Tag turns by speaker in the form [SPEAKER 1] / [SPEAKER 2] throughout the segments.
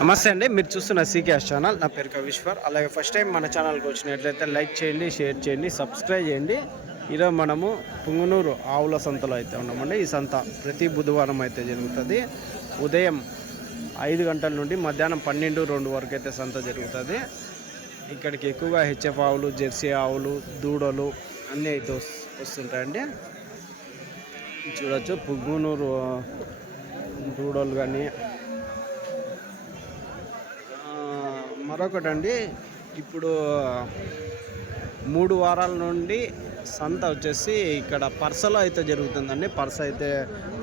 [SPEAKER 1] నమస్తే అండి మీరు చూస్తున్న సీకేఎస్ ఛానల్. నా పేరు కవిశ్వర్. అలాగే ఫస్ట్ టైం మన ఛానల్కి వచ్చినట్లయితే లైక్ చేయండి షేర్ చేయండి సబ్స్క్రైబ్ చేయండి. ఈరోజు మనము పుంగనూరు ఆవుల సంతలో అయితే ఉన్నామండి. ఈ సంత ప్రతి బుధవారం అయితే జరుగుతుంది. ఉదయం ఐదు గంటల నుండి మధ్యాహ్నం పన్నెండు రెండు వరకు అయితే సంత జరుగుతుంది. ఇక్కడికి ఎక్కువగా హెచ్ఎఫ్ ఆవులు జెర్సీ ఆవులు దూడలు అన్నీ అయితే వస్తుంటాయండి. చూడొచ్చు పుంగునూరు దూడలు కానీ మరొకటి అండి ఇప్పుడు మూడు వారాల నుండి సంత వచ్చేసి ఇక్కడ పర్సలో అయితే జరుగుతుందండి. పర్స అయితే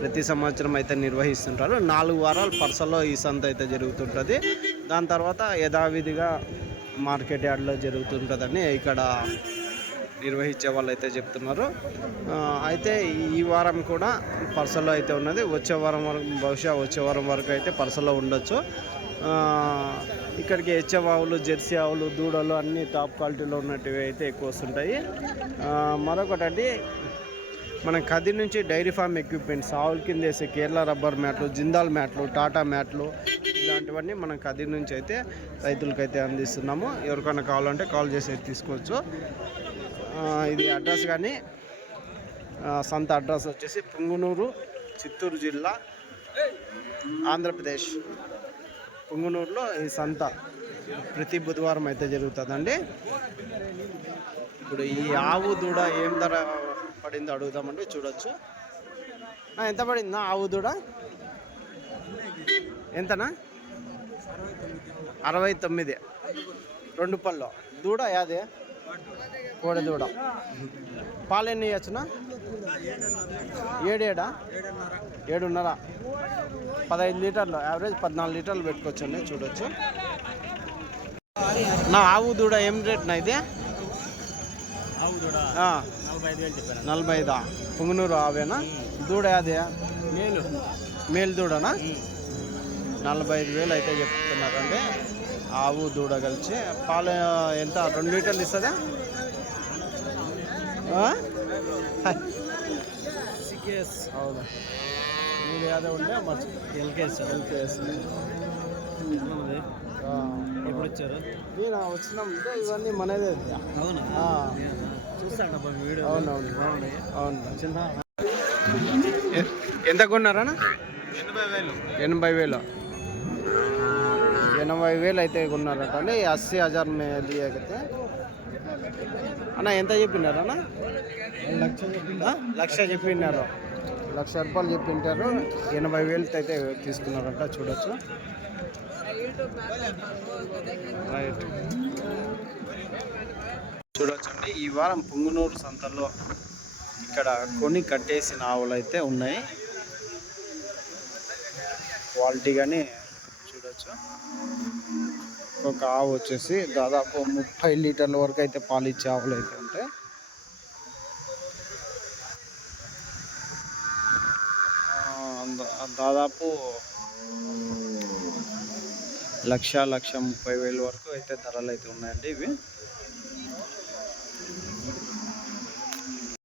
[SPEAKER 1] ప్రతి సంవత్సరం అయితే నిర్వహిస్తుంటారు. నాలుగు వారాలు పర్సలో ఈ సంత అయితే జరుగుతుంటుంది. దాని తర్వాత యథావిధిగా మార్కెట్ యార్డ్లో జరుగుతుంటుందని ఇక్కడ నిర్వహించే వాళ్ళు అయితే చెప్తున్నారు. అయితే ఈ వారం కూడా పర్సలో అయితే ఉన్నది. వచ్చే వారం వరకు బహుశా వచ్చే వారం వరకు అయితే పర్సలో ఉండొచ్చు. ఇక్కడికి హెచ్ఎఫ్ ఆవులు జెర్సీ ఆవులు దూడలు అన్ని టాప్ క్వాలిటీలో ఉన్నటివి అయితే ఎక్కువ వస్తుంటాయి. మరొకటండి మరొకటి మనం కది నుంచి డైరీ ఫామ్ ఎక్విప్మెంట్స్ ఆవుల కింద వేసే కేరళ రబ్బర్ మ్యాట్లు జిందాల్ మ్యాట్లు టాటా మ్యాట్లు ఇలాంటివన్నీ మనం కది నుంచి అయితే రైతులకైతే అందిస్తున్నాము. ఎవరికైనా కావాలంటే కాల్ చేసి అయితే తీసుకోవచ్చు. ఇది అడ్రస్ కానీ సంత అడ్రస్ వచ్చేసి పుంగునూరు చిత్తూరు జిల్లా ఆంధ్రప్రదేశ్. పుంగునూరులో ఈ సంత ప్రతి బుధవారం అయితే జరుగుతుందండి. ఇప్పుడు ఈ ఆవు దూడ ఏం ధర పడిందో అడుగుదామండి చూడొచ్చు. ఎంత పడిందా ఆవు దూడ? ఎంతనా? అరవై తొమ్మిది. రెండు పళ్ళు. దూడ యాదే? కోడి దూడ పాలు ఎన్ని ఇవ్వచ్చునా ఏడేడా? ఏడున్నర. పదహైదు లీటర్లు. యావరేజ్ పద్నాలుగు లీటర్లు పెట్టుకోవచ్చండి చూడొచ్చు. నా ఆవు దూడ ఏం రేట్ నా ఇది?
[SPEAKER 2] నలభై ఐదా
[SPEAKER 1] పుంగనూరు ఆవేనా? దూడ అదే
[SPEAKER 2] మేలు.
[SPEAKER 1] మేలు దూడనా? నలభై ఐదు వేలు అయితే చెప్తున్నారండి. ఆవు దూడ కలిసి పాలు ఎంత? రెండు లీటర్లు ఇస్తుందా? ఆ?
[SPEAKER 2] సికేఎస్.
[SPEAKER 1] అవును. మీరు ఏదో ఉండే మర్చి
[SPEAKER 2] ఎల్కేఎస్
[SPEAKER 1] ఎల్కేఎస్.
[SPEAKER 2] ఎప్పుడు వచ్చారు
[SPEAKER 1] నేను? వచ్చినాం. ఇవన్నీ మనదే.
[SPEAKER 2] అవునా? వీడియో.
[SPEAKER 1] అవునవును. అవును. ఎంత కొన్నారన్నా?
[SPEAKER 2] ఎనభై వేలు.
[SPEAKER 1] ఎనభై వేలు. ఎనభై వేలు అయితే కొన్నారట అండి. అస్సీ హజార్ మే అయితే. అన్న ఎంత చెప్పినారు అన్న?
[SPEAKER 2] లక్ష
[SPEAKER 1] లక్ష చెప్పినారు. లక్ష రూపాయలు చెప్పింటారు ఎనభై వేలతో అయితే తీసుకున్నారంట చూడొచ్చు. రైట్. చూడొచ్చండి ఈ వారం పుంగునూరు సంతలో ఇక్కడ కొని కట్టేసిన ఆవులు అయితే ఉన్నాయి. క్వాలిటీ కానీ చూడొచ్చు ఒక ఆవు వచ్చేసి దాదాపు ముప్పై లీటర్ల వరకు అయితే పాలు ఇచ్చే ఆవులు అయితే ఉంటాయి. దాదాపు లక్ష లక్ష ముప్పై వేల వరకు అయితే ధరలు అయితే ఉన్నాయండి ఇవి.